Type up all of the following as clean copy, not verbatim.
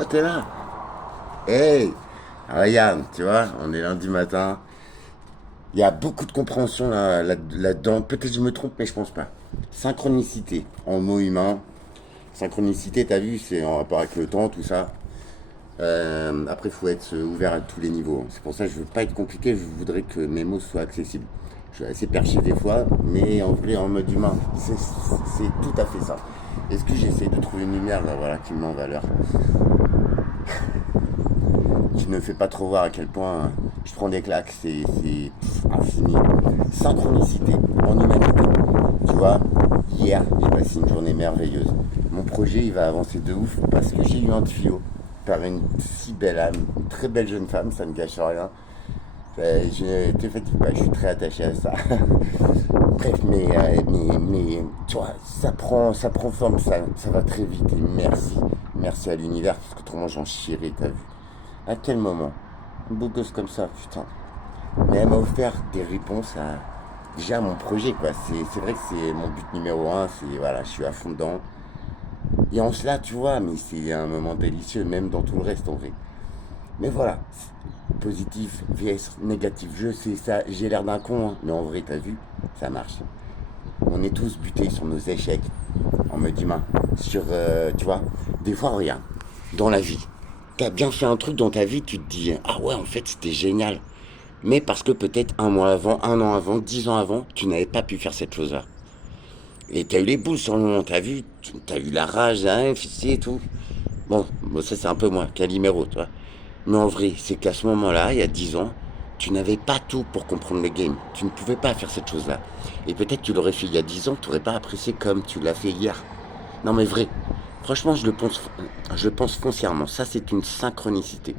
Oh, t'es là. Hey, regarde, tu vois, on est lundi matin. Il y a beaucoup de compréhension là-dedans. Peut-être que je me trompe, mais je pense pas. Synchronicité en mots humains. Synchronicité, t'as vu, c'est en rapport avec le temps, tout ça. Après, il faut être ouvert à tous les niveaux. C'est pour ça que je veux pas être compliqué, je voudrais que mes mots soient accessibles. Je suis assez perché des fois, mais en vrai, en mode humain, c'est tout à fait ça. Est-ce que j'essaie de trouver une lumière là, voilà, qui me met en valeur, qui ne fait pas trop voir à quel point je prends des claques, c'est infini. Synchronicité en humanité. Tu vois, hier, j'ai passé une journée merveilleuse. Mon projet, il va avancer de ouf parce que j'ai eu un tuyau par une si belle âme, une très belle jeune femme, ça ne gâche rien. Je te fatigue pas, je suis très attaché à ça. Bref, mais tu vois, ça prend forme, ça va très vite. Et merci, merci à l'univers, parce qu'autrement j'en chierais, t'as vu. À quel moment un beau gosse comme ça, putain. Mais elle m'a offert des réponses à déjà mon projet, quoi. C'est vrai que c'est mon but numéro un, c'est voilà, je suis à fond dedans. Et en cela, tu vois, mais c'est un moment délicieux, même dans tout le reste en vrai. Mais voilà, positif, vs négatif, je sais ça, j'ai l'air d'un con, hein, mais en vrai, t'as vu, ça marche. On est tous butés sur nos échecs, en mode humain, sur, tu vois, des fois, regarde, dans la vie, t'as bien fait un truc dans ta vie, tu te dis, ah ouais, en fait, c'était génial. Mais parce que peut-être un mois avant, un an avant, 10 ans avant, tu n'avais pas pu faire cette chose-là. Et t'as eu les boules sur le moment, t'as vu, t'as eu la rage, hein, et tout. Bon, ça c'est un peu moi, Calimero, tu vois. Mais en vrai, c'est qu'à ce moment-là, il y a 10 ans, tu n'avais pas tout pour comprendre le game. Tu ne pouvais pas faire cette chose-là. Et peut-être que tu l'aurais fait il y a 10 ans, tu n'aurais pas apprécié comme tu l'as fait hier. Non mais vrai, franchement, je le pense foncièrement. Ça, c'est une synchronicité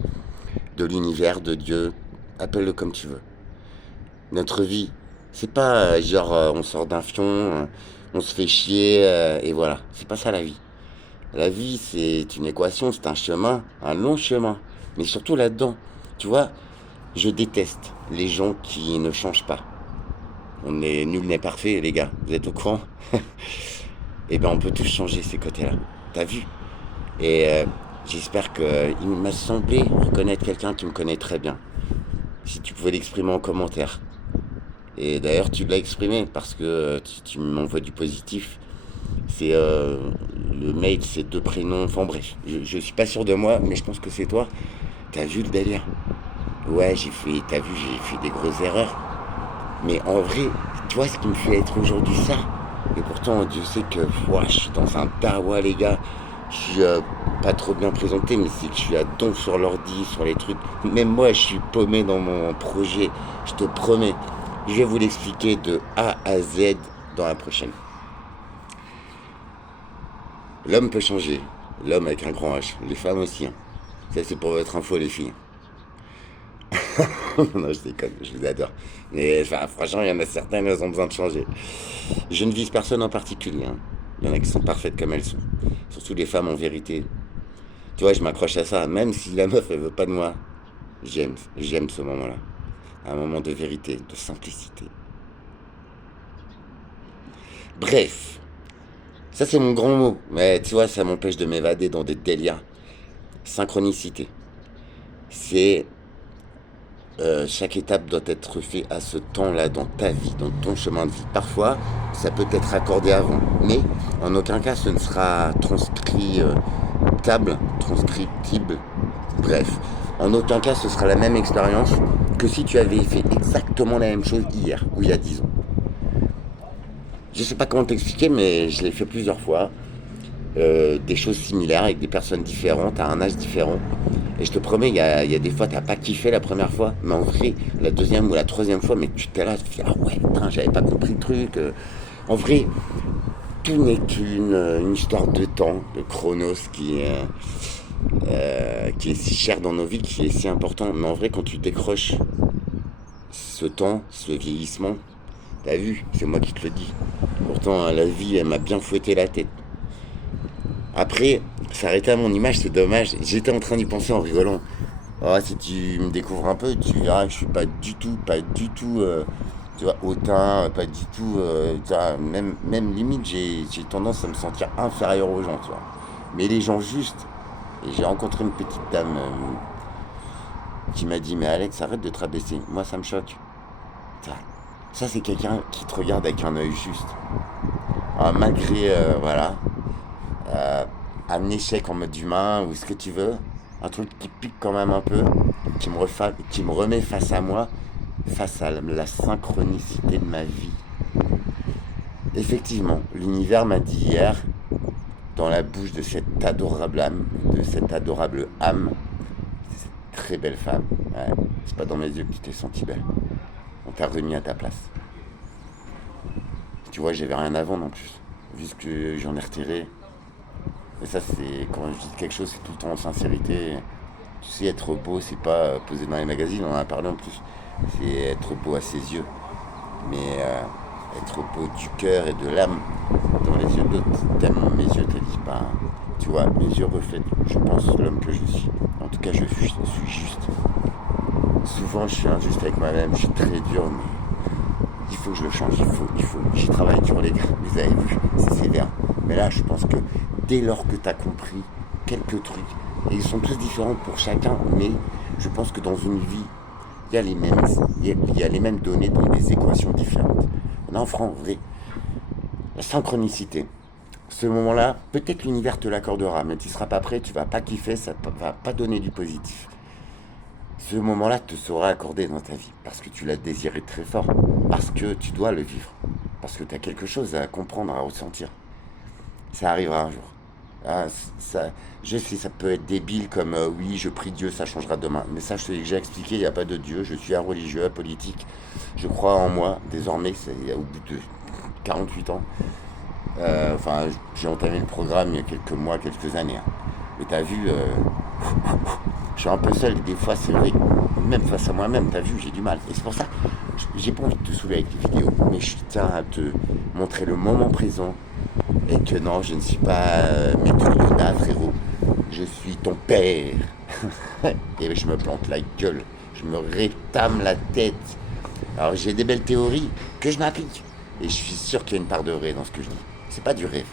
de l'univers, de Dieu, appelle-le comme tu veux. Notre vie, c'est pas genre on sort d'un fion, on se fait chier et voilà. C'est pas ça la vie. La vie, c'est une équation, c'est un chemin, un long chemin. Mais surtout là-dedans, tu vois, je déteste les gens qui ne changent pas. Nul n'est parfait, les gars. Vous êtes au courant? Eh ben, on peut tous changer ces côtés-là. T'as vu? Et j'espère qu'il m'a semblé reconnaître quelqu'un qui me connaît très bien. Si tu pouvais l'exprimer en commentaire. Et d'ailleurs, tu l'as exprimé parce que tu m'envoies du positif. C'est le mail, c'est deux prénoms. Enfin bref, je suis pas sûr de moi, mais je pense que c'est toi. T'as vu le délire? Ouais, t'as vu, j'ai fait des grosses erreurs. Mais en vrai, tu vois ce qui me fait être aujourd'hui ça. Et pourtant, Dieu sait que ouah, je suis dans un dawa, les gars. Je suis pas trop bien présenté, mais c'est que je suis à don sur l'ordi, sur les trucs. Même moi, je suis paumé dans mon projet. Je te promets. Je vais vous l'expliquer de A à Z dans la prochaine. L'homme peut changer. L'homme avec un grand H. Les femmes aussi. Hein. Ça, c'est pour votre info, les filles. Non, je déconne, je les adore. Mais enfin, franchement, il y en a certaines, elles ont besoin de changer. Je ne vise personne en particulier. Hein. Il y en a qui sont parfaites comme elles sont. Surtout les femmes en vérité. Tu vois, je m'accroche à ça. Même si la meuf, elle veut pas de moi. J'aime ce moment-là. Un moment de vérité, de simplicité. Bref, ça c'est mon grand mot. Mais tu vois, ça m'empêche de m'évader dans des délires. Synchronicité. C'est chaque étape doit être faite à ce temps-là dans ta vie, dans ton chemin de vie. Parfois, ça peut être accordé avant, mais en aucun cas ce ne sera transcriptible. Bref, en aucun cas ce sera la même expérience que si tu avais fait exactement la même chose hier ou il y a 10 ans. Je sais pas comment t'expliquer, mais je l'ai fait plusieurs fois. Des choses similaires avec des personnes différentes, à un âge différent. Et je te promets, il y a des fois, t'as pas kiffé la première fois, mais en vrai, la deuxième ou la troisième fois, mais tu t'es là, tu te dis, ah ouais, putain, j'avais pas compris le truc. En vrai, tout n'est qu'une histoire de temps, de chronos qui est si cher dans nos vies, qui est si important. Mais en vrai, quand tu décroches ce temps, ce vieillissement, t'as vu, c'est moi qui te le dis. Pourtant, la vie, elle m'a bien fouetté la tête. Après, s'arrêter à mon image, c'est dommage. J'étais en train d'y penser en rigolant. Ah, si tu me découvres un peu, tu verras que je suis pas du tout, tu vois, hautain, pas du tout, tu vois, même limite, j'ai tendance à me sentir inférieur aux gens, tu vois. Mais les gens justes, Et j'ai rencontré une petite dame qui m'a dit, mais Alex, arrête de te rabaisser. Moi, ça me choque. Ça c'est quelqu'un qui te regarde avec un œil juste. Alors, malgré, voilà, un échec en mode humain ou ce que tu veux, un truc qui pique quand même un peu, qui me remet face à moi, face à la synchronicité de ma vie. Effectivement, l'univers m'a dit hier, dans la bouche de cette adorable âme, cette très belle femme, ouais, c'est pas dans mes yeux que tu t'es sentie belle, on t'a remis à ta place. Tu vois, j'avais rien à vendre en plus, vu ce que j'en ai retiré. Et ça, c'est quand je dis quelque chose, c'est tout le temps en sincérité. Tu sais, être beau, c'est pas posé dans les magazines, on en a parlé en plus. C'est être beau à ses yeux. Mais être beau du cœur et de l'âme dans les yeux d'autres. Tellement mes yeux te disent pas. Tu vois, mes yeux reflètent, je pense, l'homme que je suis. En tout cas, je suis juste. Souvent, je suis injuste avec moi-même, je suis très dur, mais il faut que je le change, il faut. J'y travaille dur, les gars, vous avez vu, c'est sévère. Mais là, je pense que dès lors que tu as compris quelques trucs, et ils sont tous différents pour chacun, mais je pense que dans une vie, il y a les mêmes données dans des équations différentes. Non, franc, vrai. La synchronicité. Ce moment-là, peut-être l'univers te l'accordera, mais tu ne seras pas prêt, tu ne vas pas kiffer, ça ne va pas donner du positif. Ce moment-là te sera accordé dans ta vie, parce que tu l'as désiré très fort, parce que tu dois le vivre, parce que tu as quelque chose à comprendre, à ressentir. Ça arrivera un jour. Ah, je sais, ça peut être débile comme oui, je prie Dieu, ça changera demain. Mais ça, j'ai déjà expliqué, il n'y a pas de Dieu, je suis un religieux, apolitique. Je crois en moi, désormais, au bout de 48 ans. Enfin, j'ai entamé le programme il y a quelques mois, quelques années. Hein. Mais t'as vu, je suis un peu seul, des fois c'est vrai, même face à moi-même, t'as vu, j'ai du mal. Et c'est pour ça, j'ai pas envie de te saouler avec les vidéos, mais je tiens à te montrer le moment présent. Et que non, je ne suis pas Maître Yoda, frérot. Je suis ton père. Et je me plante la gueule. Je me rétame la tête. Alors j'ai des belles théories que je m'applique. Et je suis sûr qu'il y a une part de vrai dans ce que je dis. C'est pas du rêve.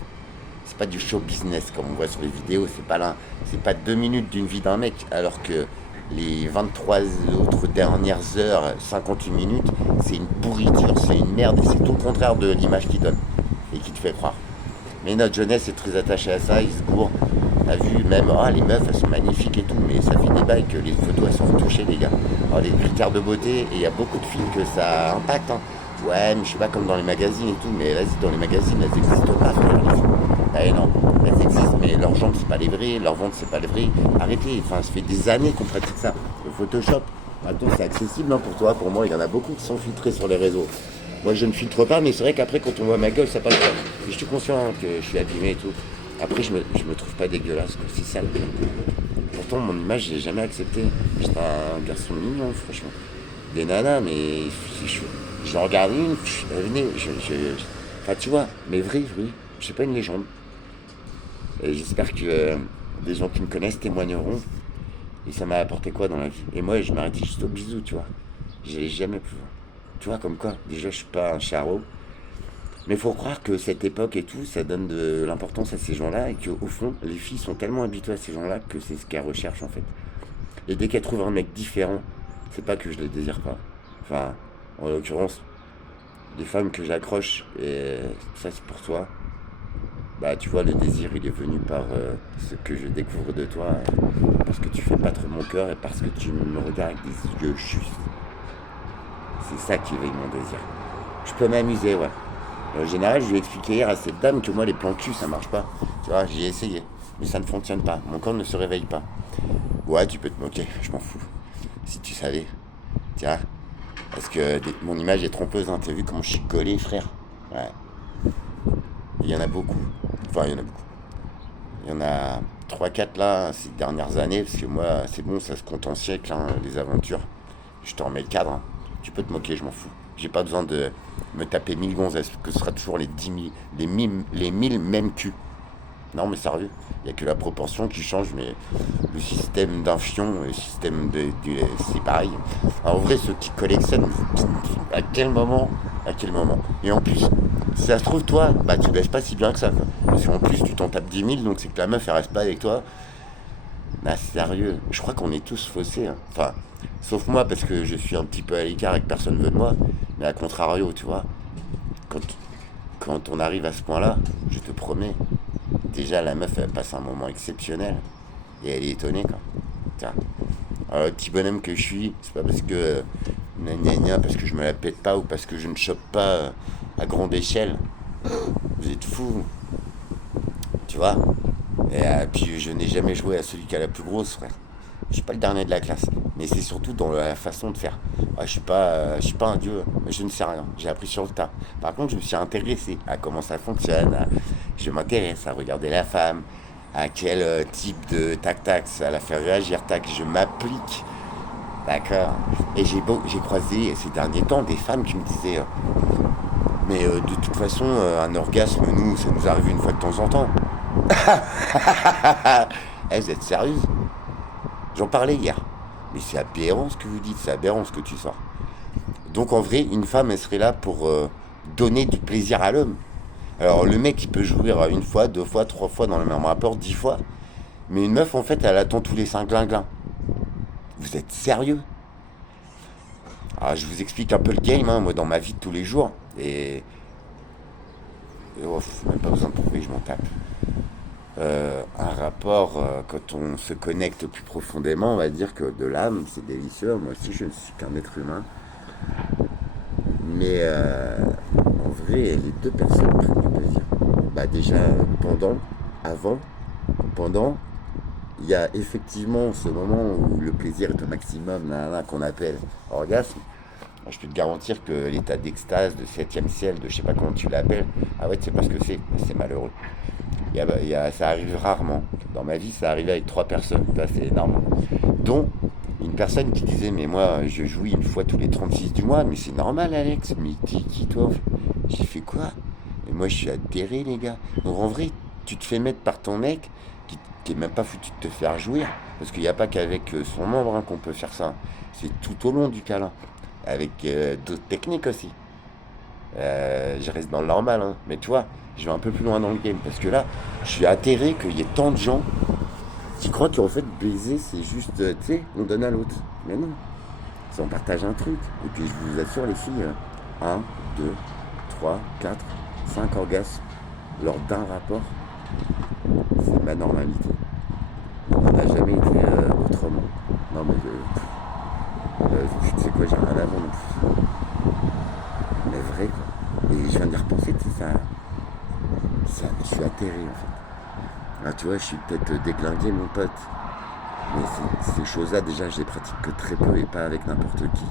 C'est pas du show business comme on voit sur les vidéos. C'est pas là. C'est pas 2 minutes d'une vie d'un mec. Alors que les 23 autres dernières heures, 58 minutes, c'est une pourriture, c'est une merde. Et c'est tout le contraire de l'image qu'il donne. Et qui te fait croire. Mais notre jeunesse est très attachée à ça, ils se gourent. T'as vu, même, les meufs, elles sont magnifiques et tout, mais ça fait des bails que les photos, elles sont retouchées, les gars. Alors, les critères de beauté, et il y a beaucoup de filles que ça impacte. Hein. Ouais, mais je suis pas comme dans les magazines et tout, mais vas-y, dans les magazines, elles existent pas, frère, les filles. Non, elles existent, mais leurs jambes, c'est pas les vraies, leur ventre, c'est pas les vrais. Arrêtez, enfin, ça fait des années qu'on pratique ça. Le Photoshop, maintenant, c'est accessible, non, pour toi, pour moi, il y en a beaucoup qui sont filtrés sur les réseaux. Moi, je ne filtre pas, mais c'est vrai qu'après, quand on voit ma gueule, ça passe pas. Et je suis conscient que je suis abîmé et tout. Après, je me trouve pas dégueulasse, quoi. C'est ça le pire. Pourtant, mon image, je l'ai jamais acceptée. J'étais un garçon mignon, franchement. Des nanas, mais c'est chaud. J'en regarde une, elle venait, enfin, tu vois, mais vrai, oui. Je sais pas, une légende. Et j'espère que des gens qui me connaissent témoigneront. Et ça m'a apporté quoi dans la vie. Et moi, je m'arrêtais juste au bisou, tu vois. J'allais jamais plus loin. Tu vois, comme quoi, déjà, je suis pas un charreau. Mais il faut croire que cette époque et tout, ça donne de l'importance à ces gens-là et qu'au fond, les filles sont tellement habituées à ces gens-là que c'est ce qu'elles recherchent, en fait. Et dès qu'elles trouvent un mec différent, c'est pas que je les désire pas. Enfin, en l'occurrence, les femmes que j'accroche, et ça, c'est pour toi. Bah, tu vois, le désir, il est venu par ce que je découvre de toi, parce que tu fais battre mon cœur et parce que tu me regardes avec des yeux justes. C'est ça qui éveille mon désir. Je peux m'amuser, ouais. En général, je lui ai expliqué hier à cette dame que moi, les plans cul, ça marche pas. Tu vois, j'ai essayé. Mais ça ne fonctionne pas. Mon corps ne se réveille pas. Ouais, tu peux te moquer, je m'en fous. Si tu savais. Tiens. Parce que mon image est trompeuse, hein. T'as vu comment je suis collé, frère? Ouais. Il y en a beaucoup. Enfin, il y en a beaucoup. Il y en a 3-4 là, ces dernières années. Parce que moi, c'est bon, ça se compte en siècles, hein, les aventures. Je te remets le cadre, hein. Tu peux te moquer, je m'en fous. J'ai pas besoin de me taper 1000 gonzesses, que ce sera toujours les 10 000, les 1000 mêmes culs. Non, mais sérieux, il n'y a que la proportion qui change, mais le système d'un fion, le système c'est pareil. Alors, en vrai, ceux qui collectionnent, à quel moment? Et en plus, si ça se trouve, toi, bah tu baisses pas si bien que ça, quoi. Parce qu'en plus, tu t'en tapes 10 000, donc c'est que la meuf, elle reste pas avec toi. Bah, sérieux, je crois qu'on est tous faussés, hein. Enfin, sauf moi, parce que je suis un petit peu à l'écart et que personne veut de moi. Mais à contrario, tu vois, quand, quand on arrive à ce point-là, je te promets, déjà la meuf, elle passe un moment exceptionnel. Et elle est étonnée, quoi. Tiens. Alors, le petit bonhomme que je suis, c'est pas parce que gna gna gna, parce que je me la pète pas ou parce que je ne chope pas à grande échelle. Vous êtes fous, tu vois. Et puis je n'ai jamais joué à celui qui a la plus grosse, frère. Je suis pas le dernier de la classe, mais c'est surtout dans la façon de faire. Ah, je suis pas un dieu, mais je ne sais rien. J'ai appris sur le tas. Par contre, je me suis intéressé à comment ça fonctionne. Je m'intéresse à regarder la femme, à quel type de tac-tac ça la fait réagir, tac. Je m'applique, d'accord. Et j'ai croisé ces derniers temps des femmes qui me disaient, mais de toute façon, un orgasme, nous, ça nous arrive une fois de temps en temps. Eh, vous êtes sérieuse? J'en parlais hier. Mais c'est aberrant ce que vous dites, c'est aberrant ce que tu sors. Donc en vrai, une femme, elle serait là pour donner du plaisir à l'homme. Alors le mec, il peut jouir une fois, deux fois, trois fois dans le même rapport, 10 fois. Mais une meuf, en fait, elle attend tous les 5 glinglins. Vous êtes sérieux? Alors je vous explique un peu le game, hein, moi, dans ma vie de tous les jours. Même pas besoin de prouver, je m'en tape. Un rapport, quand on se connecte plus profondément, on va dire que de l'âme, c'est délicieux. Moi aussi, je ne suis qu'un être humain. Mais en vrai, les deux personnes prennent du plaisir. Bah déjà, avant, pendant, il y a effectivement ce moment où le plaisir est au maximum, là, qu'on appelle orgasme. Je peux te garantir que l'état d'extase, de septième ciel, de je sais pas comment tu l'appelles, ah ouais, c'est pas ce que c'est malheureux. Ça arrive rarement. Dans ma vie, ça arrivait avec 3 personnes. Ça, c'est énorme. Dont une personne qui disait, mais moi, je jouis une fois tous les 36 du mois. Mais c'est normal, Alex. Mais t'es qui, toi? J'ai fait quoi? Et moi, je suis atterré, les gars. Donc, en vrai, tu te fais mettre par ton mec qui est même pas foutu de te faire jouir. Parce qu'il n'y a pas qu'avec son membre, hein, qu'on peut faire ça. C'est tout au long du câlin. Avec d'autres techniques aussi. Je reste dans le normal, hein. Mais tu vois, je vais un peu plus loin dans le game. Parce que là, je suis atterré qu'il y ait tant de gens qui croient qu'en fait, baiser, c'est juste, tu sais, on donne à l'autre. Mais non. C'est on partage un truc. Et puis, je vous assure, les filles, 1, 2, 3, 4, 5 orgasmes lors d'un rapport, c'est ma normalité. On n'a jamais été autrement. Non, mais tu sais quoi, j'ai rien à vendre non plus. Mais vrai, quoi. Et je viens d'y repenser, tu sais, je suis atterré, en fait. Ah, tu vois, je suis peut-être déglingué, mon pote. Mais ces choses-là, déjà, je les pratique que très peu et pas avec n'importe qui.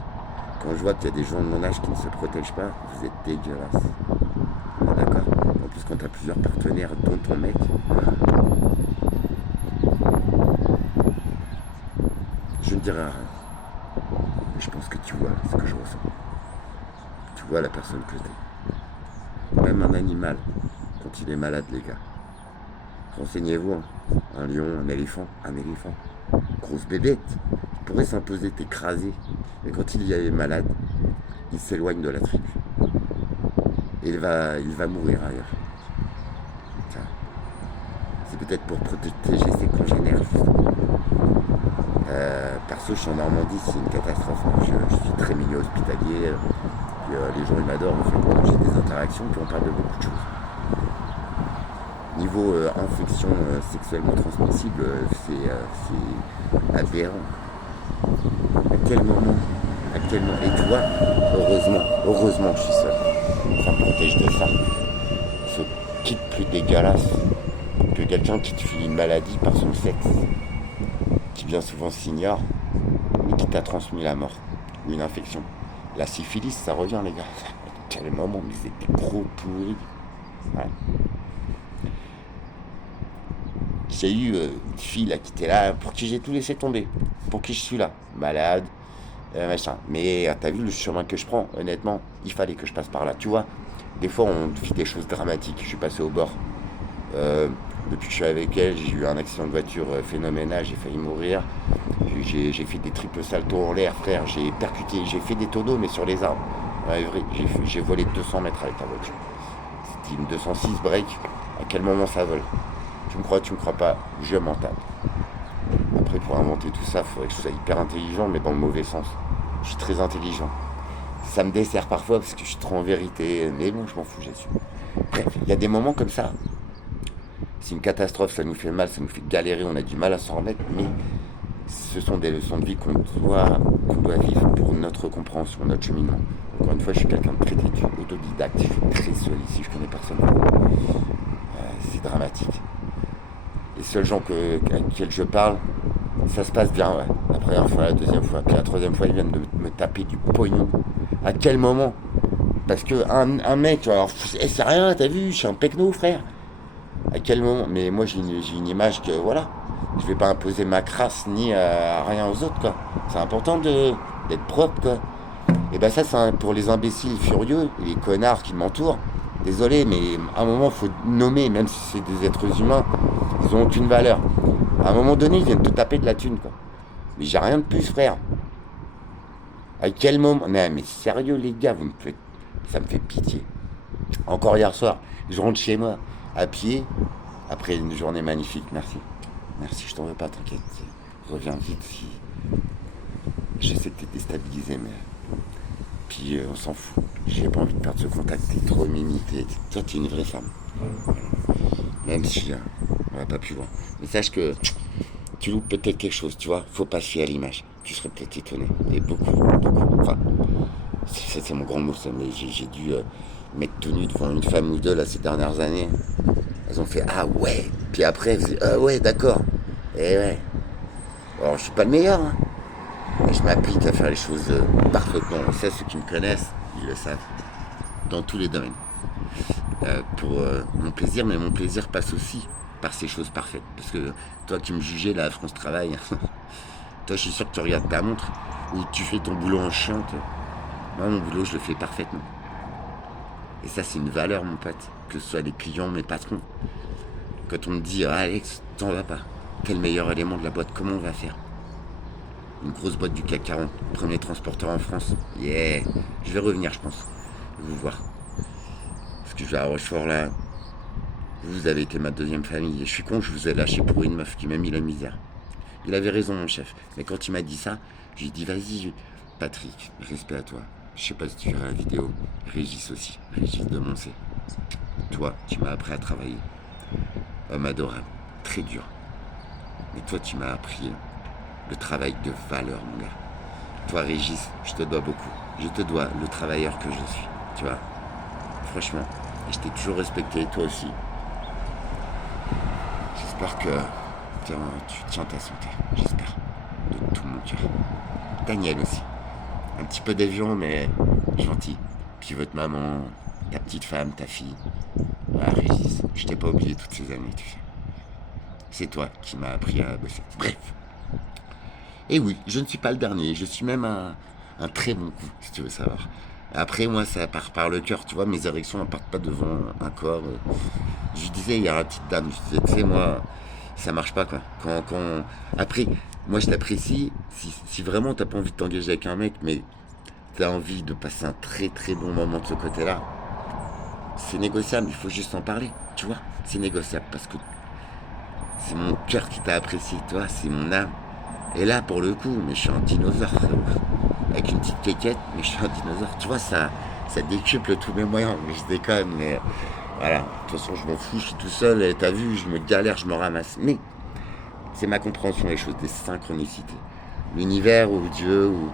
Quand je vois qu'il y a des gens de mon âge qui ne se protègent pas, vous êtes dégueulasses. Ah, d'accord? En plus, quand tu as plusieurs partenaires, dont ton mec, je ne dirai rien. Mais je pense que tu vois ce que je ressens. Tu vois la personne que t'es. Même un animal, quand il est malade, les gars. Renseignez-vous, hein. Un lion, un éléphant, grosse bébête, il pourrait s'imposer, t'écraser. Mais quand il y est malade, il s'éloigne de la tribu. Et il va mourir ailleurs. Tiens. C'est peut-être pour protéger ses congénères, justement. Perso, je suis en Normandie, c'est une catastrophe. Je suis très milieu hospitalier. Les gens, ils m'adorent. En fait, j'ai des interactions, puis on parle de beaucoup de choses. Niveau infection sexuellement transmissible, c'est aberrant. À quel moment Et tu vois, heureusement que je suis seul. Ça me protège de ça. Ce kit plus dégueulasse que quelqu'un qui te file une maladie par son sexe, qui bien souvent s'ignore, mais qui t'a transmis la mort ou une infection. La syphilis, ça revient, les gars. Quel moment, mais c'est des gros pourris. Ouais. J'ai eu une fille là qui était là, pour qui j'ai tout laissé tomber, pour qui je suis là, malade, machin. Mais t'as vu le chemin que je prends, honnêtement, il fallait que je passe par là. Tu vois, des fois on vit des choses dramatiques. Je suis passé au bord. Depuis que je suis avec elle, j'ai eu un accident de voiture phénoménal, j'ai failli mourir. J'ai fait des triples saltos en l'air, frère. J'ai percuté, j'ai fait des tonneaux, mais sur les arbres. Ouais, vrai, j'ai volé 200 mètres avec la voiture. C'était une 206 break. À quel moment ça vole? Tu me crois pas, je m'en tape. après, pour inventer tout ça, il faudrait que je sois hyper intelligent, mais dans le mauvais sens. Je suis très intelligent. Ça me dessert parfois parce que je suis trop en vérité, mais bon, je m'en fous, j'assume. Bref, il y a des moments comme ça. C'est une catastrophe, ça nous fait mal, ça nous fait galérer, on a du mal à s'en remettre, mais ce sont des leçons de vie qu'on doit vivre pour notre compréhension, notre cheminement. Encore une fois, je suis quelqu'un de très têtu, autodidacte, je suis très seul ici, je connais personne. C'est dramatique. Les seuls gens avec lesquels je parle, ça se passe bien, ouais. La première fois, la deuxième fois, puis la troisième fois, ils viennent de me taper du pognon. À quel moment? Parce que un mec, alors, c'est rien, t'as vu, je suis un pecno, frère. À quel moment? Mais moi, j'ai une image que, voilà, je vais pas imposer ma crasse ni à rien aux autres, quoi. C'est important d'être propre, quoi. Et ben ça, c'est pour les imbéciles furieux, les connards qui m'entourent. Désolé, mais à un moment, il faut nommer, même si c'est des êtres humains, ils ont aucune valeur. À un moment donné, ils viennent te taper de la thune, quoi. Mais j'ai rien de plus, frère. À quel moment? Non, mais sérieux, les gars, ça me fait pitié. Encore hier soir, je rentre chez moi, à pied, après une journée magnifique, merci. Merci, je t'en veux pas, t'inquiète. Reviens vite si... Je sais que t'es déstabilisé, mais... Puis on s'en fout. J'ai pas envie de perdre ce contact, t'es trop mimi, toi t'es une vraie femme. Même si on va pas plus loin. Mais sache que tu loupes peut-être quelque chose, tu vois. Faut pas se fier à l'image. Tu serais peut-être étonné. Et beaucoup. Enfin, c'est mon grand mot, ça. Mais j'ai dû m'être tenu devant une femme ou deux là ces dernières années. Elles ont fait ah ouais. Puis après elles faisaient ah ouais d'accord. Et ouais. Alors je suis pas le meilleur, hein. Mais je m'applique à faire les choses parfaitement. Et ça, ceux qui me connaissent, ils le savent. Dans tous les domaines. Pour mon plaisir, mais mon plaisir passe aussi par ces choses parfaites. Parce que toi qui me jugeais là à France Travail, toi je suis sûr que tu regardes ta montre ou tu fais ton boulot en chien. Moi mon boulot je le fais parfaitement. Et ça c'est une valeur mon pote, que ce soit les clients, mes patrons. Quand on me dit ah, Alex, t'en vas pas, t'es le meilleur élément de la boîte, comment on va faire? Une grosse boîte du CAC 40, premier transporteur en France. Yeah, je vais revenir je pense, vous voir. Parce que je vais à Rochefort là. Vous avez été ma deuxième famille. Et je suis con, je vous ai lâché pour une meuf qui m'a mis la misère. Il avait raison, mon chef. Mais quand il m'a dit ça, je lui ai dit, vas-y, Patrick, respect à toi. Je sais pas si tu verras la vidéo. Régis aussi, Régis de Moncé. Toi, tu m'as appris à travailler. Homme adorable, très dur. Mais toi, tu m'as appris le travail de valeur, mon gars. Toi, Régis, je te dois beaucoup. Je te dois le travailleur que je suis. Tu vois, franchement. Et je t'ai toujours respecté, toi aussi. J'espère que tu tiens ta santé, j'espère, de tout mon cœur. Daniel aussi, un petit peu d'avion, mais gentil. Puis votre maman, ta petite femme, ta fille. Ah, Régis, je t'ai pas oublié toutes ces années, tu sais. C'est toi qui m'as appris à bosser. Bref. Et oui, je ne suis pas le dernier, je suis même un très bon coup, si tu veux savoir. Après, moi, ça part par le cœur, tu vois, mes érections ne partent pas devant un corps. Je lui disais, il y a une petite dame, je disais, tu sais, moi, ça marche pas, quoi. Après, moi, je t'apprécie, si vraiment t'as pas envie de t'engager avec un mec, mais t'as envie de passer un très très bon moment de ce côté-là, c'est négociable, il faut juste en parler, tu vois. C'est négociable, parce que c'est mon cœur qui t'a apprécié, toi, c'est mon âme. Et là, pour le coup, mais je suis un dinosaure, avec une petite quéquette, mais je suis un dinosaure. Tu vois, ça décuple tous mes moyens. Mais je déconne, mais voilà. De toute façon, je m'en fous, je suis tout seul. Et t'as vu, je me galère, je me ramasse. Mais c'est ma compréhension des choses, des synchronicités. L'univers ou Dieu ou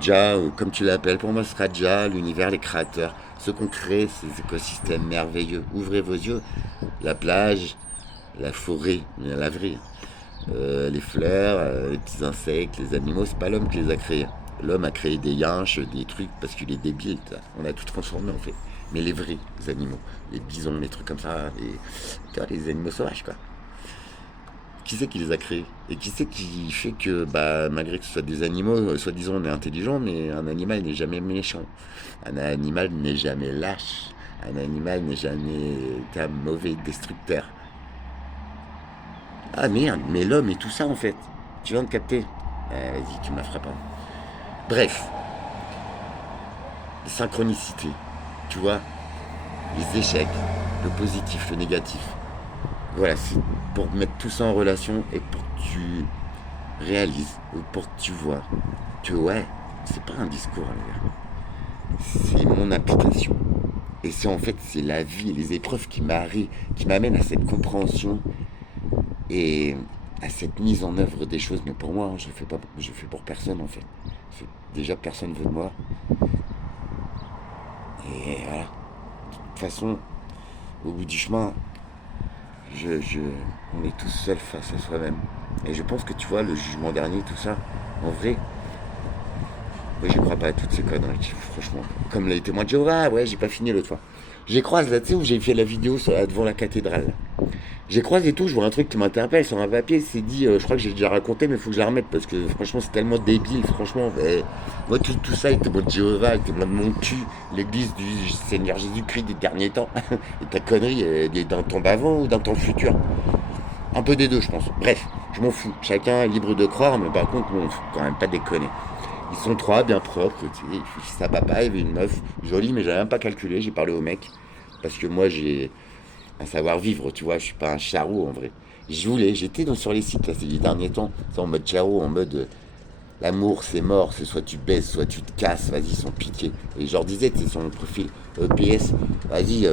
Jah, ou comme tu l'appelles, pour moi, ce sera Jah, l'univers, les créateurs. Ceux qu'on crée, ces écosystèmes merveilleux. Ouvrez vos yeux. La plage, la forêt, la vraie. Les fleurs, les petits insectes, les animaux, c'est pas l'homme qui les a créés. L'homme a créé des yinches, des trucs parce qu'il est débile. On a tout transformé en fait. Mais les vrais animaux, les bisons, les trucs comme ça, les animaux sauvages quoi. Qui c'est qui les a créés? Et qui c'est qui fait que, malgré que ce soit des animaux, soi-disant on est intelligent, mais un animal n'est jamais méchant. Un animal n'est jamais lâche. Un animal n'est jamais mauvais, destructeur. Ah merde, mais l'homme est tout ça en fait. Tu viens de capter? Vas-y, tu me la feras pas. Bref, les synchronicités, tu vois, les échecs, le positif, le négatif. Voilà, c'est pour mettre tout ça en relation et pour que tu réalise, pour que tu vois que ouais, c'est pas un discours, les gars. C'est mon application. Et c'est en fait, c'est la vie, les épreuves qui m'amènent à cette compréhension et à cette mise en œuvre des choses. Mais pour moi, hein, je fais pour personne en fait. Déjà, personne veut de moi. Et voilà. De toute façon, au bout du chemin, on est tous seuls face à soi-même. Et je pense que tu vois, le jugement dernier, tout ça, en vrai, moi, je crois pas à toutes ces conneries, franchement. Comme les témoins de Jéhovah, ouais, j'ai pas fini l'autre fois. J'ai croisé là, tu sais, où j'ai fait la vidéo devant la cathédrale. J'ai croisé et tout, je vois un truc qui m'interpelle sur un papier, c'est dit, je crois que j'ai déjà raconté, mais il faut que je la remette, parce que franchement, c'est tellement débile, franchement. Moi, tout ça, les témoins de Jéhovah, les témoins de mon cul, l'église du Seigneur Jésus-Christ des derniers temps. Et ta connerie, elle est d'un temps d'avant ou d'un temps futur. Un peu des deux, je pense. Bref, je m'en fous. Chacun est libre de croire, mais par contre, bon, faut quand même pas déconner. Ils sont trois, bien propres, tu sais. Sa papa, il y avait une meuf jolie, mais j'avais même pas calculé. J'ai parlé au mec. Parce que moi, j'ai un savoir-vivre, tu vois. Je suis pas un charou, en vrai. J'étais sur les sites, là, ces derniers temps. En mode charou, en mode l'amour, c'est mort. C'est soit tu baisses, soit tu te casses. Vas-y, sans pitié. Et je leur disais, tu sais, sur mon profil PS, vas-y,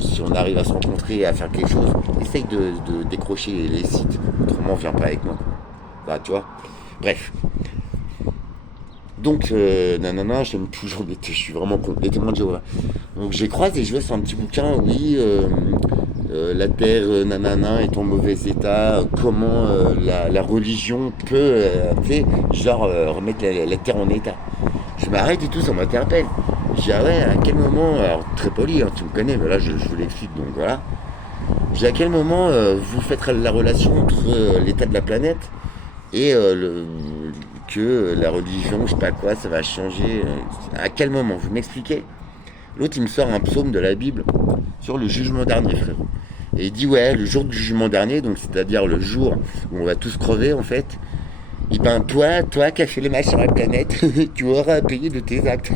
si on arrive à se rencontrer et à faire quelque chose, essaye de décrocher les sites. Autrement, viens pas avec moi. Bah, tu vois. Bref. Donc, nanana, j'aime toujours, je suis vraiment complètement de Jéhovah. Donc, j'ai croisé et je vois sur un petit bouquin, oui, la terre, nanana, est en mauvais état, comment la religion peut, tu sais, genre, remettre la terre en état. Je m'arrête et tout, ça m'interpelle. Je dis, ah ouais, à quel moment, alors très poli, hein, tu me connais, mais là, je vous l'explique, donc voilà. Je dis, à quel moment vous faites la relation entre l'état de la planète et que la religion, je sais pas quoi, ça va changer. À quel moment? Vous m'expliquez? L'autre, il me sort un psaume de la Bible sur le jugement dernier, frérot. Et il dit, ouais, le jour du jugement dernier, donc c'est-à-dire le jour où on va tous crever, en fait, et ben toi qui as fait les mal sur la planète, tu auras payé de tes actes.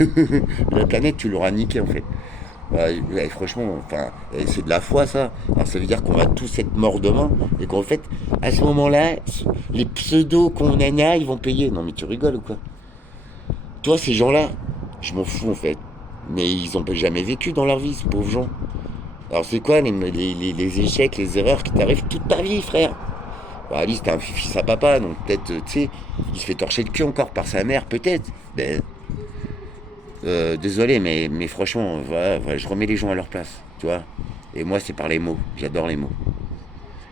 La planète, tu l'auras niqué, en fait. Ouais, franchement, enfin, c'est de la foi, ça. Alors, ça veut dire qu'on va tous être morts demain et qu'en fait, à ce moment-là, les pseudo-condamnats, ils vont payer. Non, mais tu rigoles ou quoi? Toi, ces gens-là, je m'en fous, en fait. Mais ils n'ont jamais vécu dans leur vie, ces pauvres gens. Alors, c'est quoi les échecs, les erreurs qui t'arrivent toute ta vie, frère? Bah, Ali, c'était un fils à papa, donc peut-être, tu sais, il se fait torcher le cul encore par sa mère, peut-être. Ben, désolé, mais franchement, voilà, je remets les gens à leur place, tu vois. Et moi, c'est par les mots. J'adore les mots.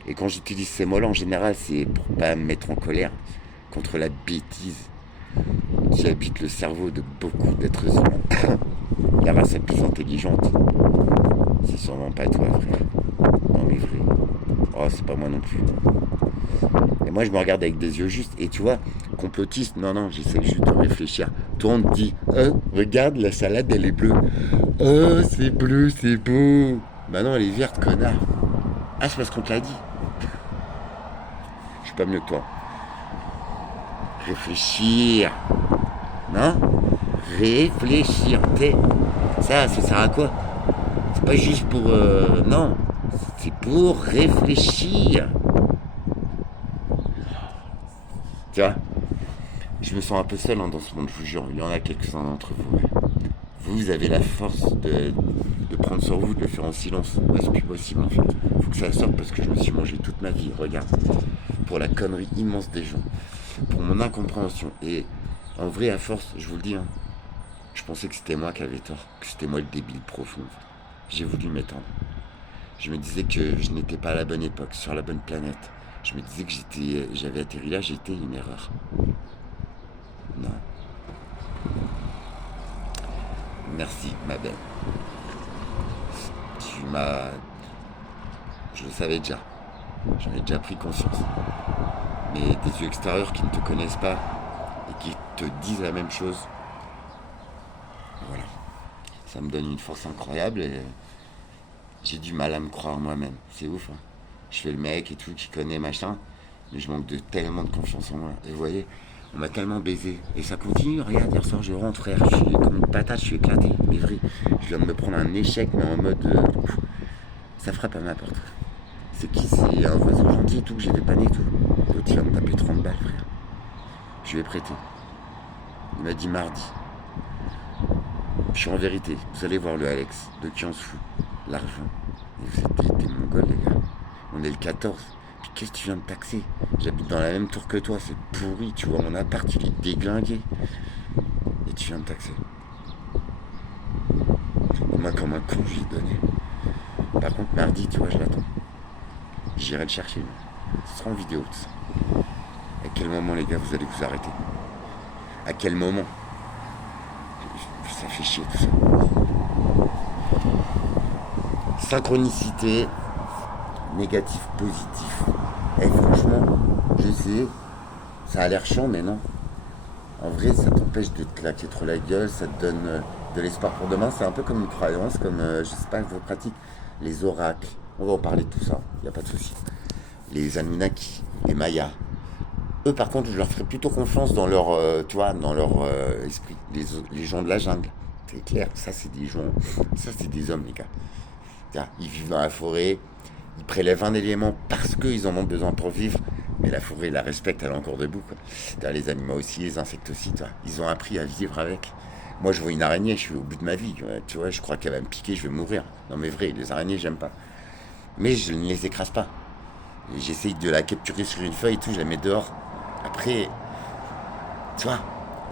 Et quand j'utilise ces mots-là, en général, c'est pour pas me mettre en colère contre la bêtise qui habite le cerveau de beaucoup d'êtres humains. La race la plus intelligente, c'est sûrement pas toi, frère. Non, mais vrai. Oh, c'est pas moi non plus. Et moi, je me regarde avec des yeux justes. Et tu vois, complotiste, non, j'essaie juste de réfléchir. Toi, on te dit, regarde, la salade, elle est bleue. Oh, c'est bleu, c'est beau. Bah non, elle est verte, connard. Ah, c'est parce qu'on te l'a dit. Je suis pas mieux que toi. Réfléchir. Non? Réfléchir. Ça sert à quoi? C'est pas juste pour... non. C'est pour réfléchir. Tu vois, je me sens un peu seul dans ce monde, je vous jure. Il y en a quelques-uns d'entre vous. Vous avez la force de prendre sur vous, de le faire en silence. Ouais, c'est plus possible en fait. Faut que ça sorte parce que je me suis mangé toute ma vie, regarde. Pour la connerie immense des gens. Pour mon incompréhension. Et en vrai, à force, je vous le dis, hein, je pensais que c'était moi qui avais tort. Que c'était moi le débile profond. J'ai voulu m'étendre. Je me disais que je n'étais pas à la bonne époque, sur la bonne planète. Je me disais que j'avais atterri là, j'étais une erreur. Non. Merci, ma belle. Je le savais déjà. J'en ai déjà pris conscience. Mais des yeux extérieurs qui ne te connaissent pas et qui te disent la même chose, voilà. Ça me donne une force incroyable et j'ai du mal à me croire moi-même. C'est ouf, hein. Je fais le mec et tout, qui connaît, machin, mais je manque tellement de confiance en moi. Et vous voyez, on m'a tellement baisé. Et ça continue, regarde, hier soir je rentre, frère, je suis comme une patate, je suis éclaté. Mais vrai, je viens de me prendre un échec, mais en mode... ça frappe à ma porte. C'est qui? C'est un voisin gentil et tout, que j'ai dépanné et tout. L'autre, il va me taper 30 balles, frère. Je lui ai prêté. Il m'a dit mardi. Je suis en vérité. Vous allez voir le Alex. De qui on se fout? L'argent. Et vous êtes des mongols, les gars. On est le 14. Puis qu'est-ce que tu viens de taxer? J'habite dans la même tour que toi. C'est pourri, tu vois. Mon appart, il est déglingué. Et tu viens de taxer. Et moi, comme un con, je lui ai donné. Par contre, mardi, tu vois, je l'attends. J'irai le chercher. Ce sera en vidéo, tout ça. À quel moment, les gars, vous allez vous arrêter? À quel moment? Ça fait chier, tout ça. Synchronicité, négatif, positif. Et franchement, je sais, ça a l'air chiant, mais non. En vrai, ça t'empêche de te claquer trop la gueule, ça te donne de l'espoir pour demain. C'est un peu comme une croyance, comme, je sais pas, vos pratiques, les oracles. On va en parler de tout ça, il n'y a pas de souci. Les Anunnaki, les Mayas. Eux, par contre, je leur ferai plutôt confiance dans leur, tu vois, dans leur esprit. Les gens de la jungle. C'est clair, ça, c'est des gens, ça, c'est des hommes, les gars. Ils vivent dans la forêt, ils prélèvent un élément parce qu'ils en ont besoin pour vivre, mais la forêt la respecte, elle est encore debout, quoi. Les animaux aussi, les insectes aussi, ils ont appris à vivre avec. Moi, je vois une araignée, je suis au bout de ma vie, tu vois, je crois qu'elle va me piquer, je vais mourir. Non, mais vrai, les araignées, j'aime pas. Mais je ne les écrase pas. J'essaye de la capturer sur une feuille et tout, je la mets dehors. Après, tu vois,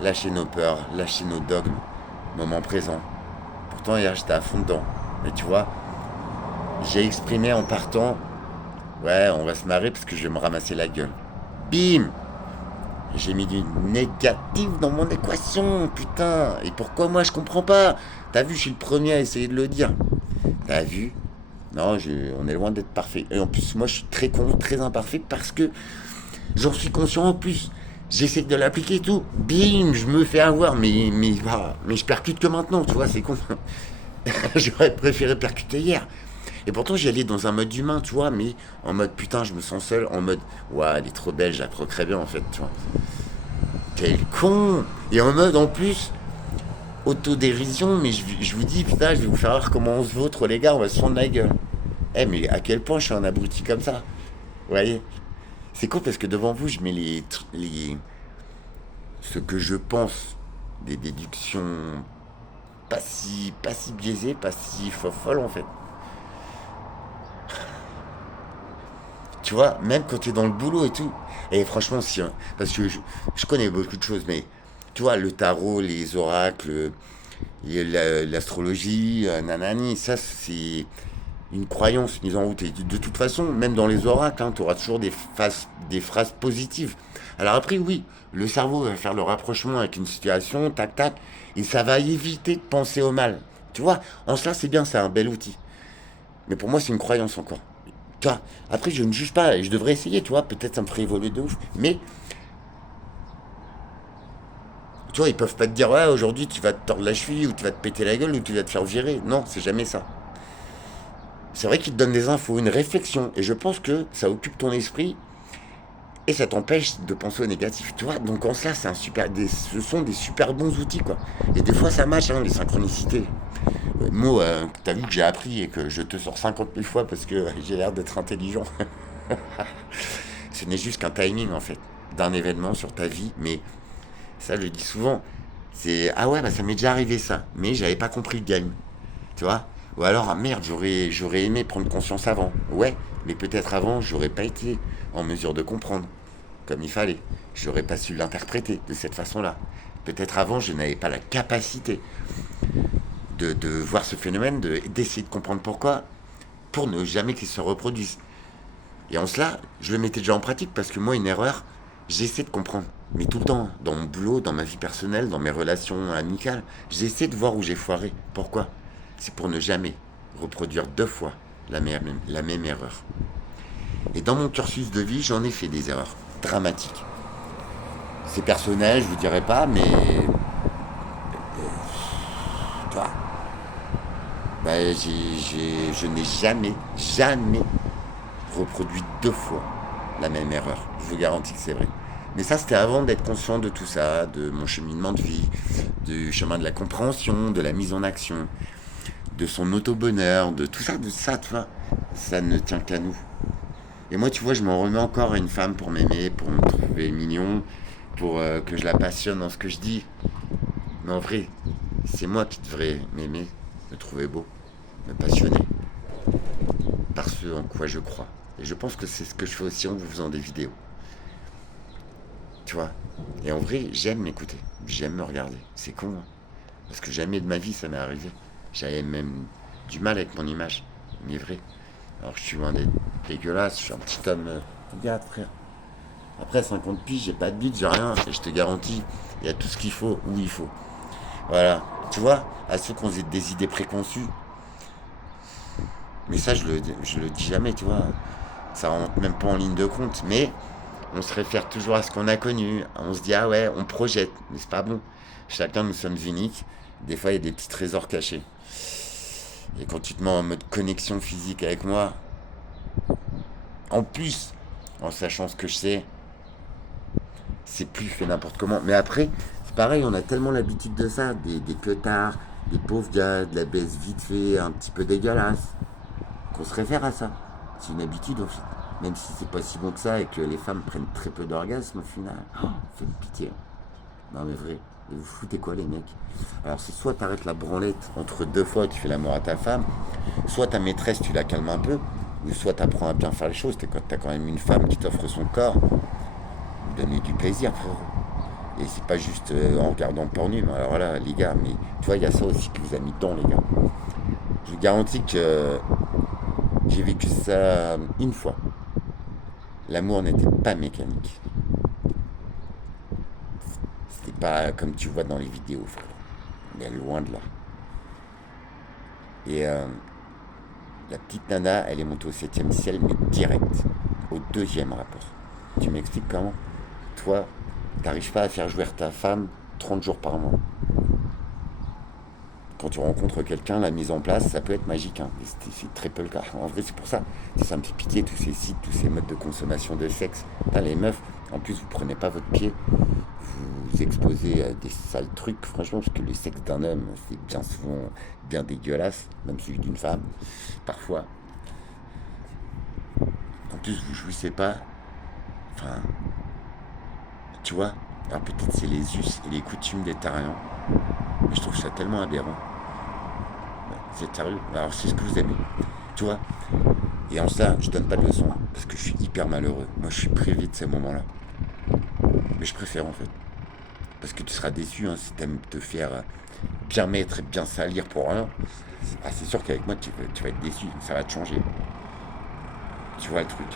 lâcher nos peurs, lâcher nos dogmes, moment présent. Pourtant, hier, j'étais à fond dedans. Mais tu vois, j'ai exprimé en partant, ouais, on va se marrer parce que je vais me ramasser la gueule. Bim! J'ai mis du négatif dans mon équation, putain. Et pourquoi moi, je comprends pas? T'as vu, je suis le premier à essayer de le dire. T'as vu? Non, on est loin d'être parfait. Et en plus, moi, je suis très con, très imparfait parce que j'en suis conscient en plus. J'essaie de l'appliquer et tout. Bim, je me fais avoir. Mais je percute que maintenant, tu vois, c'est con. J'aurais préféré percuter hier. Et pourtant, j'y allais dans un mode humain, tu vois, mais en mode putain, je me sens seul. En mode, ouais, elle est trop belle, je la croquerais bien en fait, tu vois. Quel con! Et en mode, en plus, autodérision, mais je vous dis, putain, je vais vous faire voir comment on se vautre, les gars, on va se prendre la gueule. Eh, mais à quel point je suis un abruti comme ça? Vous voyez? C'est cool parce que devant vous, je mets ce que je pense, des déductions pas si biaisées, pas si folles en fait. Tu vois, même quand t'es dans le boulot et tout. Et franchement, si, hein, parce que je connais beaucoup de choses, mais tu vois, le tarot, les oracles, l'astrologie, nanani, ça c'est une croyance mise en route. Et de toute façon, même dans les oracles, hein, tu auras toujours des phrases positives. Alors après, oui, le cerveau va faire le rapprochement avec une situation, tac, tac, et ça va éviter de penser au mal. Tu vois, en cela, c'est bien, c'est un bel outil. Mais pour moi, c'est une croyance encore. Tu vois, après, je ne juge pas, et je devrais essayer, tu vois, peut-être ça me ferait évoluer de ouf. Mais, tu vois, ils peuvent pas te dire, ouais, aujourd'hui, tu vas te tordre la cheville, ou tu vas te péter la gueule, ou tu vas te faire virer. Non, c'est jamais ça. C'est vrai qu'ils te donnent des infos, une réflexion, et je pense que ça occupe ton esprit, et ça t'empêche de penser au négatif, tu vois. Donc en cela, ce sont des super bons outils, quoi. Et des fois, ça match, hein, les synchronicités. Mot que t'as vu que j'ai appris et que je te sors 50 000 fois parce que j'ai l'air d'être intelligent. Ce n'est juste qu'un timing, en fait, d'un événement sur ta vie, mais ça, je le dis souvent, c'est, ah ouais, bah ça m'est déjà arrivé ça, mais j'avais pas compris le game, tu vois. Ou alors, ah merde, j'aurais aimé prendre conscience avant. Ouais, mais peut-être avant, j'aurais pas été en mesure de comprendre comme il fallait. J'aurais pas su l'interpréter de cette façon-là. Peut-être avant, je n'avais pas la capacité de voir ce phénomène, d'essayer de comprendre pourquoi, pour ne jamais qu'il se reproduise. Et en cela, je le mettais déjà en pratique parce que moi, une erreur, j'essaie de comprendre. Mais tout le temps, dans mon boulot, dans ma vie personnelle, dans mes relations amicales, j'essaie de voir où j'ai foiré. Pourquoi? C'est pour ne jamais reproduire 2 fois la même erreur. Et dans mon cursus de vie, j'en ai fait des erreurs dramatiques. C'est personnel, je vous dirai pas, mais tu vois, bah, je n'ai jamais reproduit 2 fois la même erreur. Je vous garantis que c'est vrai. Mais ça, c'était avant d'être conscient de tout ça, de mon cheminement de vie, du chemin de la compréhension, de la mise en action, de son auto-bonheur, de tout ça, tu vois. Ça ne tient qu'à nous. Et moi, tu vois, je m'en remets encore à une femme pour m'aimer, pour me trouver mignon, pour que je la passionne dans ce que je dis. Mais en vrai, c'est moi qui devrais m'aimer, me trouver beau, me passionner par ce en quoi je crois. Et je pense que c'est ce que je fais aussi en vous faisant des vidéos. Tu vois. Et en vrai, j'aime m'écouter. J'aime me regarder. C'est con, hein. Parce que jamais de ma vie ça m'est arrivé. J'avais même du mal avec mon image. Mais vrai. Alors que je suis loin d'être dégueulasse. Je suis un petit homme. Regarde, frère. Après 50 piges, j'ai pas de bite, j'ai rien. Et je te garantis, il y a tout ce qu'il faut où il faut. Voilà. Tu vois, à ceux qui ont des idées préconçues. Mais ça, je le dis jamais, tu vois. Ça rentre même pas en ligne de compte. Mais on se réfère toujours à ce qu'on a connu. On se dit, ah ouais, on projette. Mais c'est pas bon. Chacun, nous sommes uniques. Des fois, il y a des petits trésors cachés. Et quand tu te mets en mode connexion physique avec moi, en plus, en sachant ce que je sais, c'est plus fait n'importe comment. Mais après, c'est pareil, on a tellement l'habitude de ça. Des clotards, des pauvres gars, de la baisse vite fait, un petit peu dégueulasse. Qu'on se réfère à ça. C'est une habitude, en fait. Même si c'est pas si bon que ça et que les femmes prennent très peu d'orgasme au final. Oh, faites pitié. Non mais vrai. Et vous foutez quoi les mecs? Alors c'est soit t'arrêtes la branlette entre deux fois tu fais l'amour à ta femme, soit ta maîtresse tu la calmes un peu, ou soit t'apprends à bien faire les choses. T'as quand même une femme qui t'offre son corps, donner du plaisir frérot. Et c'est pas juste en regardant le pornu. Alors voilà les gars, mais tu vois il y a ça aussi qui vous a mis dedans les gars. Je vous garantis que j'ai vécu ça une fois. L'amour n'était pas mécanique. C'était pas comme tu vois dans les vidéos, frère. On est loin de là. Et la petite nana, elle est montée au 7e ciel, mais direct. Au 2e rapport. Tu m'expliques comment? Toi, t'arrives pas à faire jouer ta femme 30 jours par mois. Quand tu rencontres quelqu'un, la mise en place, ça peut être magique. Hein. C'est très peu le cas. En vrai, c'est pour ça. Ça me fait pitié, tous ces sites, tous ces modes de consommation de sexe. Putain, les meufs, en plus, vous prenez pas votre pied. Vous exposez à des sales trucs, franchement, parce que le sexe d'un homme, c'est bien souvent bien dégueulasse, même celui d'une femme, parfois. En plus, vous jouissez pas. Enfin, tu vois. Alors peut-être c'est les us et les coutumes des Tariens. Mais je trouve ça tellement aberrant. C'est sérieux. Alors c'est ce que vous aimez. Tu vois. Et en ça, je donne pas de leçons. Hein, parce que je suis hyper malheureux. Moi, je suis privé de ces moments-là. Mais je préfère en fait. Parce que tu seras déçu hein, si t'aimes te faire bien mettre et bien salir pour rien. Ah, c'est sûr qu'avec moi, tu vas être déçu. Ça va te changer. Tu vois le truc.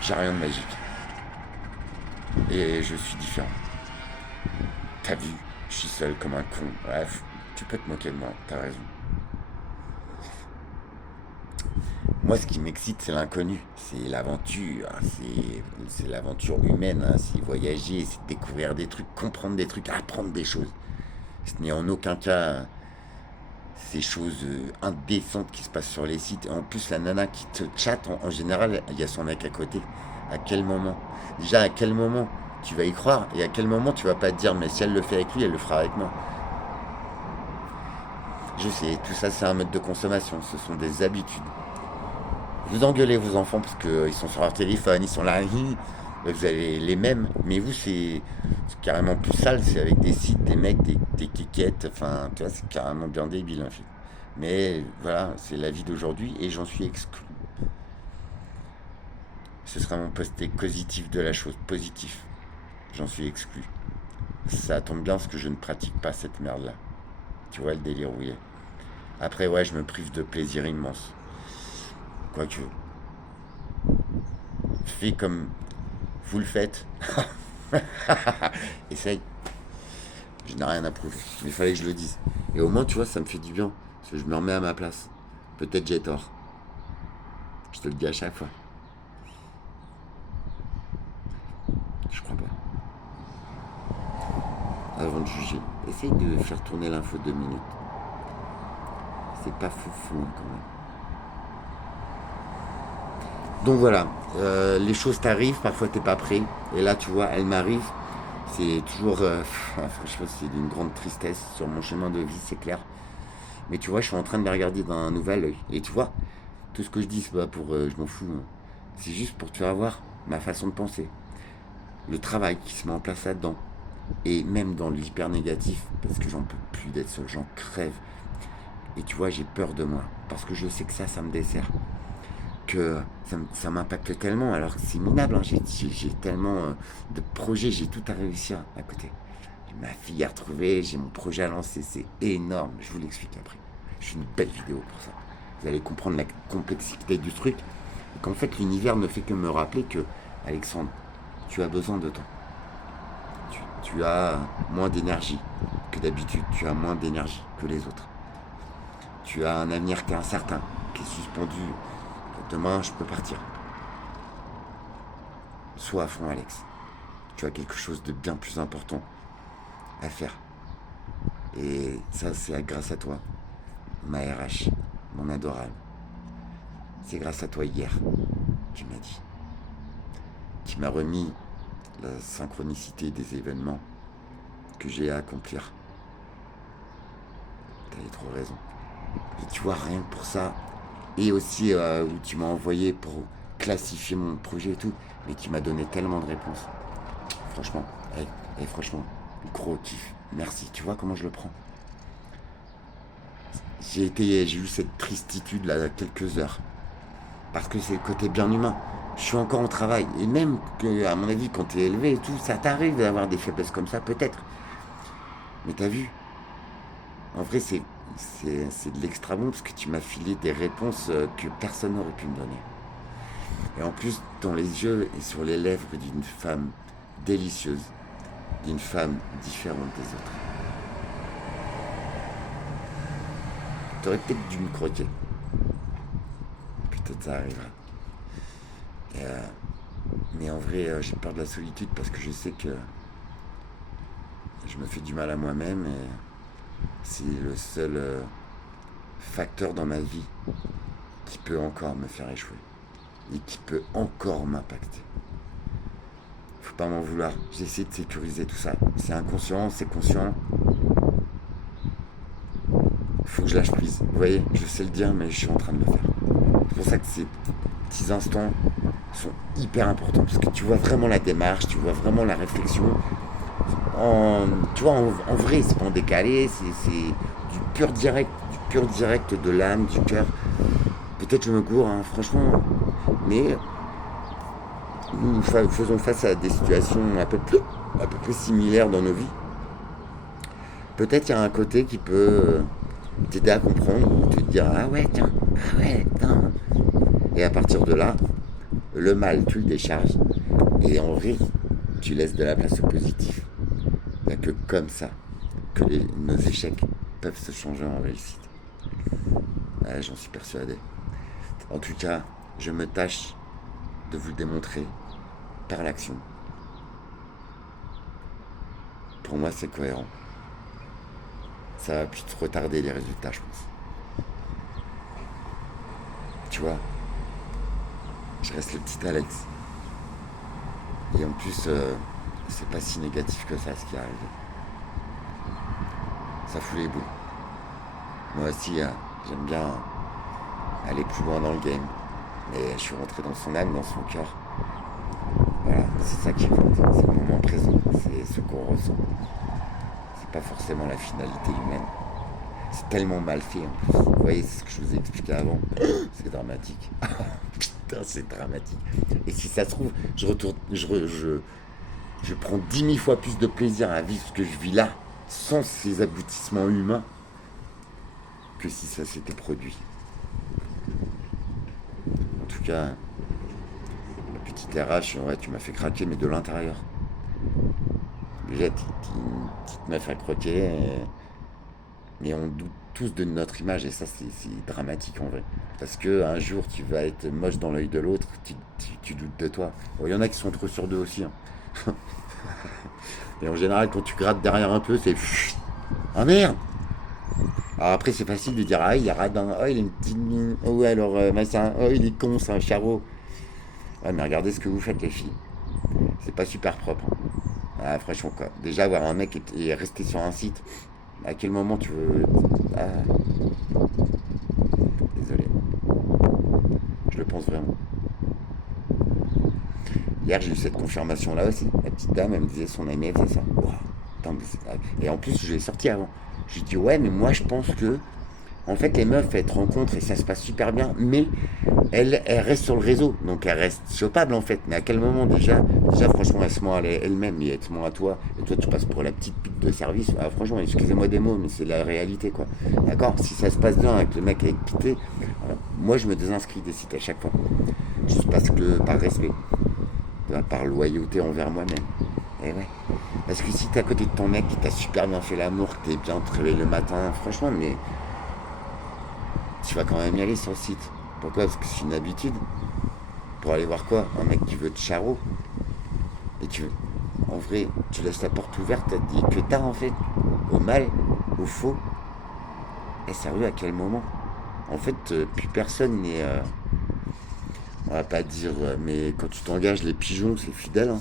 J'ai rien de magique. Et je suis différent. T'as vu, je suis seul comme un con. Bref, tu peux te moquer de moi, t'as raison. Moi, ce qui m'excite, c'est l'inconnu, c'est l'aventure, c'est l'aventure humaine, hein, c'est voyager, c'est découvrir des trucs, comprendre des trucs, apprendre des choses. Ce n'est en aucun cas ces choses indécentes qui se passent sur les sites. En plus, la nana qui te chatte, en général, il y a son mec à côté. À quel moment? Déjà, à quel moment tu vas y croire? Et à quel moment tu vas pas te dire, mais si elle le fait avec lui, elle le fera avec moi? Je sais, tout ça, c'est un mode de consommation. Ce sont des habitudes. Vous engueulez vos enfants parce qu'ils sont sur leur téléphone, ils sont là, vous avez les mêmes. Mais vous, c'est carrément plus sale. C'est avec des sites, des mecs, des quiquettes. Enfin, tu vois, c'est carrément bien débile, en fait. Mais voilà, c'est la vie d'aujourd'hui et j'en suis exclu. Ce sera mon posté positif de la chose, positif. J'en suis exclu. Ça tombe bien parce que je ne pratique pas cette merde-là. Tu vois le délire où il est. Après, ouais, je me prive de plaisir immense. Quoique, fais comme vous le faites. Essaye. Je n'ai rien à prouver. Mais il fallait que je le dise. Et au moins, tu vois, ça me fait du bien. Parce que je me remets à ma place. Peut-être j'ai tort. Je te le dis à chaque fois. Je crois pas. Avant de juger, essaye de faire tourner l'info 2 minutes. C'est pas foufou hein, quand même. Donc voilà, les choses t'arrivent, parfois t'es pas prêt. Et là, tu vois, elles m'arrivent. C'est toujours, franchement, c'est d'une grande tristesse sur mon chemin de vie, c'est clair. Mais tu vois, je suis en train de les regarder d'un nouvel œil. Et tu vois, tout ce que je dis, c'est pas pour, je m'en fous. Hein. C'est juste pour te faire voir ma façon de penser. le travail qui se met en place là-dedans, et même dans l'hyper négatif, parce que j'en peux plus d'être seul, j'en crève. Et tu vois, j'ai peur de moi, parce que je sais que ça me dessert, que ça m'impacte tellement, alors que c'est minable, hein. J'ai tellement de projets, j'ai tout à réussir à côté. J'ai ma fille à retrouver, j'ai mon projet à lancer, c'est énorme, je vous l'explique après. Je fais une belle vidéo pour ça. Vous allez comprendre la complexité du truc, et qu'en fait l'univers ne fait que me rappeler que, Alexandre, tu as besoin de temps. Tu as moins d'énergie que d'habitude, tu as moins d'énergie que les autres. Tu as un avenir qui est incertain, qui est suspendu. Demain, je peux partir. Sois à fond, Alex. Tu as quelque chose de bien plus important à faire. Et ça, c'est grâce à toi, ma RH, mon adorable. C'est grâce à toi hier, tu m'as dit. Qui m'a remis la synchronicité des événements que j'ai à accomplir. T'avais trop raison. Et tu vois, rien que pour ça, et aussi où tu m'as envoyé pour classifier mon projet et tout, mais tu m'as donné tellement de réponses. Franchement, franchement, gros kiff. Merci. Tu vois comment je le prends? J'ai eu cette tristitude là il y a quelques heures. Parce que c'est le côté bien humain. Je suis encore au travail. Et même que, à mon avis, quand t'es élevé et tout, ça t'arrive d'avoir des faiblesses comme ça, peut-être. Mais t'as vu? En vrai, c'est de l'extra bon parce que tu m'as filé des réponses que personne n'aurait pu me donner. Et en plus, dans les yeux et sur les lèvres d'une femme délicieuse, d'une femme différente des autres. T'aurais peut-être dû me croquer. Peut-être ça arrivera. Et, mais en vrai, j'ai peur de la solitude parce que je sais que je me fais du mal à moi-même et c'est le seul facteur dans ma vie qui peut encore me faire échouer et qui peut encore m'impacter. Faut pas m'en vouloir. J'essaie de sécuriser tout ça. C'est inconscient, c'est conscient. Faut que je lâche prise. Vous voyez, je sais le dire, mais je suis en train de le faire. C'est pour ça que ces petits instants sont hyper importants parce que tu vois vraiment la démarche, tu vois vraiment la réflexion. Tu vois, en vrai, c'est pas en décalé, c'est du pur direct de l'âme, du cœur. Peut-être je me cours, hein, franchement, mais nous faisons face à des situations à peu près similaires dans nos vies. Peut-être il y a un côté qui peut t'aider à comprendre, ou te dire ah ouais, tiens, ah ouais, putain. Et à partir de là, le mal, tu le décharges, et en vrai, tu laisses de la place au positif. Il n'y a que comme ça que nos échecs peuvent se changer en réussite. Ouais, j'en suis persuadé. En tout cas, je me tâche de vous le démontrer par l'action. Pour moi, c'est cohérent. Ça va plus retarder les résultats, je pense. Tu vois, je reste le petit Alex. Et en plus, c'est pas si négatif que ça ce qui arrive. Ça fout les boules. Moi aussi, j'aime bien aller plus loin dans le game. Mais je suis rentré dans son âme, dans son cœur. Voilà, c'est ça qui compte. C'est le moment présent. C'est ce qu'on ressent. C'est pas forcément la finalité humaine. C'est tellement mal fait en plus. Vous voyez, c'est ce que je vous ai expliqué avant. C'est dramatique. Putain, c'est dramatique. Et si ça se trouve, je prends 10 000 fois plus de plaisir à vivre ce que je vis là, sans ces aboutissements humains, que si ça s'était produit. En tout cas, la petite RH, ouais, tu m'as fait craquer, mais de l'intérieur. Déjà, une petite meuf à croquer, mais on doute tous de notre image, et ça, c'est dramatique en vrai. Parce que un jour, tu vas être moche dans l'œil de l'autre, tu doutes de toi. Il y en a qui sont trop sûrs d'eux aussi. Hein. Et en général, quand tu grattes derrière un peu, c'est... Ah merde! Alors après, c'est facile de dire, ah, il est radin, oh, il a une petite mine, oh, ouais, alors, machin, oh, il est con, c'est un charreau. Ouais, mais regardez ce que vous faites, les filles. C'est pas super propre. Hein. Ah, franchement, quoi. Déjà, voir un mec et rester sur un site, à quel moment tu veux... Ah. Désolé. Je le pense vraiment. Hier, j'ai eu cette confirmation-là aussi. La petite dame, elle me disait son amie, elle faisait ça. Wow. Attends, et en plus, je l'ai sorti avant. Je lui ai dit, ouais, mais moi, je pense que, en fait, les meufs, elles te rencontrent et ça se passe super bien, mais elles restent sur le réseau. Donc, elles restent chopables, en fait. Mais à quel moment, déjà franchement, elle se ment elle-même et elle te ment à toi. Et toi, tu passes pour la petite pute de service. Ah, franchement, excusez-moi des mots, mais c'est la réalité, quoi. D'accord. Si ça se passe bien avec le mec avec pité, moi, je me désinscris des sites à chaque fois. Juste parce que, par respect. Par loyauté envers moi-même. Et ouais. Parce que si t'es à côté de ton mec qui t'a super bien fait l'amour, que t'es bien te réveiller le matin, franchement, mais tu vas quand même y aller sur le site. Pourquoi? Parce que c'est une habitude. Pour aller voir quoi? Un mec qui veut te charo. Et en vrai, tu laisses la porte ouverte, t'as dit que t'as en fait, au mal, au faux. Et sérieux, à quel moment? En fait, plus personne n'est. On va pas dire, mais quand tu t'engages, les pigeons, c'est fidèle. Hein.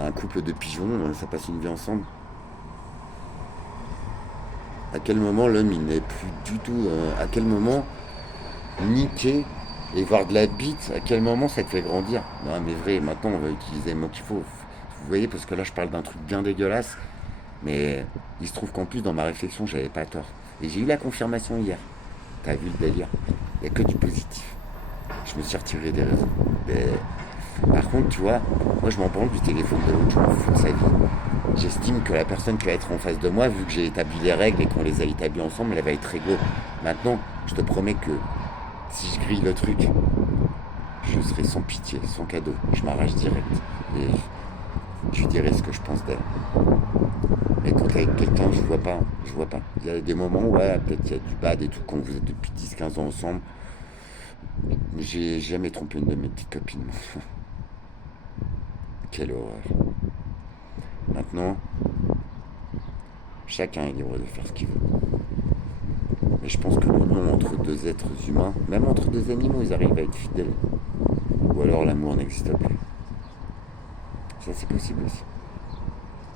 Un couple de pigeons, ça passe une vie ensemble. À quel moment l'homme il n'est plus du tout. À quel moment niquer et voir de la bite, à quel moment ça te fait grandir? Non mais vrai, maintenant on va utiliser les mots qu'il faut. Vous voyez, parce que là je parle d'un truc bien dégueulasse, mais il se trouve qu'en plus dans ma réflexion j'avais pas tort. Et j'ai eu la confirmation hier. T'as vu le délire? Il n'y a que du positif. Je me suis retiré des réseaux. Mais par contre, tu vois, moi je m'en branle du téléphone de l'autre, je m'en fous de sa vie. J'estime que la personne qui va être en face de moi, vu que j'ai établi les règles et qu'on les a établies ensemble, elle va être égaux. Maintenant, je te promets que si je grille le truc, je serai sans pitié, sans cadeau. Je m'arrache direct. Et je lui dirai ce que je pense d'elle. Mais quand t'es avec quelqu'un, je vois pas. Je vois pas. Il y a des moments où, ouais, peut-être il y a du bad et tout, quand vous êtes depuis 10-15 ans ensemble. J'ai jamais trompé une de mes petites copines. Quelle horreur. Maintenant, chacun est libre de faire ce qu'il veut. Mais je pense que l'union entre deux êtres humains, même entre deux animaux, ils arrivent à être fidèles. Ou alors l'amour n'existe plus. Ça c'est possible aussi.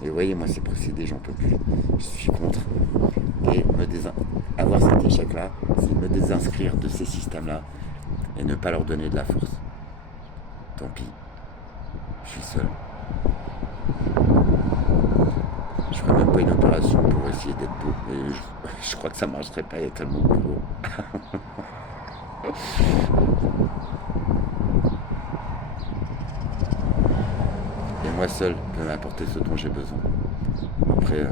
Et vous voyez, moi ces procédés, j'en peux plus. Je suis contre. Et avoir cet échec-là, c'est me désinscrire de ces systèmes-là et ne pas leur donner de la force. Tant pis. Je suis seul. Je ferais même pas une opération pour essayer d'être beau. Mais je crois que ça marcherait pas, il y a tellement de boulot. Et moi seul peux m'apporter ce dont j'ai besoin. Après,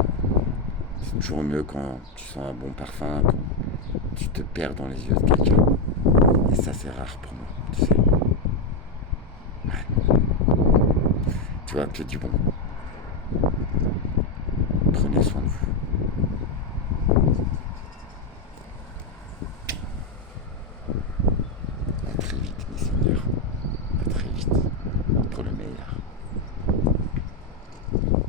c'est toujours mieux quand tu sens un bon parfum, quand tu te perds dans les yeux de quelqu'un. Et ça, c'est rare pour moi, tu sais. Ouais. Tu vois, que du bon. Prenez soin de vous.